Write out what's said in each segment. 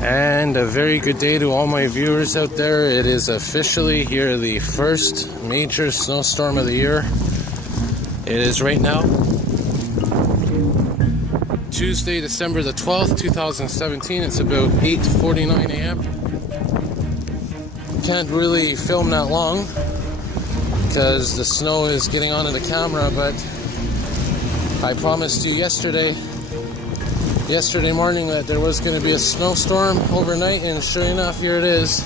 And a very good day to all my viewers out there. It is officially here the first major snowstorm of the year. It is right now Tuesday, December the 12th, 2017. It's about 8:49 a.m. Can't really film that long because the snow is getting onto the camera, but I promised you yesterday morning that there was going to be a snowstorm overnight, and sure enough, here it is.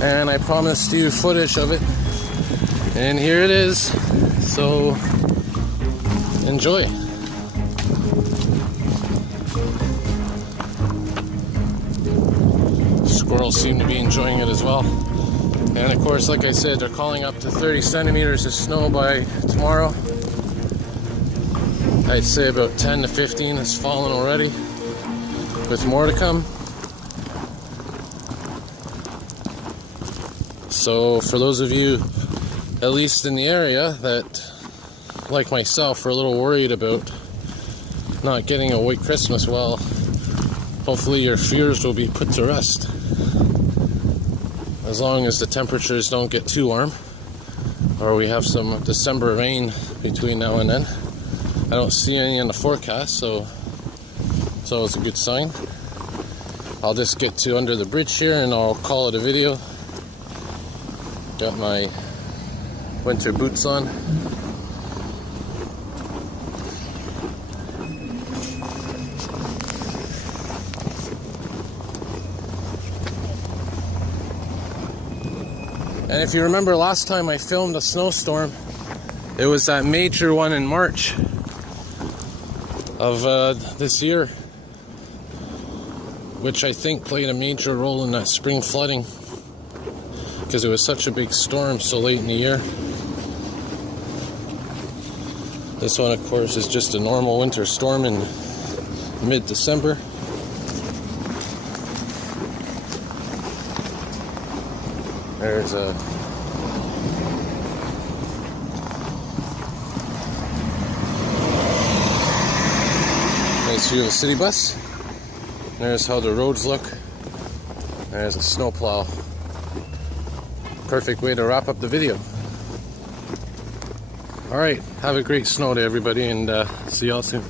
And I promised you footage of it, and here it is. So enjoy. Squirrels seem to be enjoying it as well. And of course, like I said, they're calling up to 30 centimeters of snow by tomorrow. I'd say about 10 to 15 has fallen already, with more to come. So for those of you, at least in the area, that, like myself, are a little worried about not getting a white Christmas, well, hopefully your fears will be put to rest. As long as the temperatures don't get too warm, or we have some December rain between now and then. I don't see any in the forecast, so it's always a good sign. I'll just get to under the bridge here and I'll call it a video. Got my winter boots on. And if you remember last time I filmed a snowstorm, it was that major one in March of this year, which I think played a major role in that spring flooding, because it was such a big storm so late in the year. This one, of course, is just a normal winter storm in mid-December. There's a nice view of a city bus. There's how the roads look. There's a snowplow. Perfect way to wrap up the video. Alright, have a great snow day, everybody, and see y'all soon.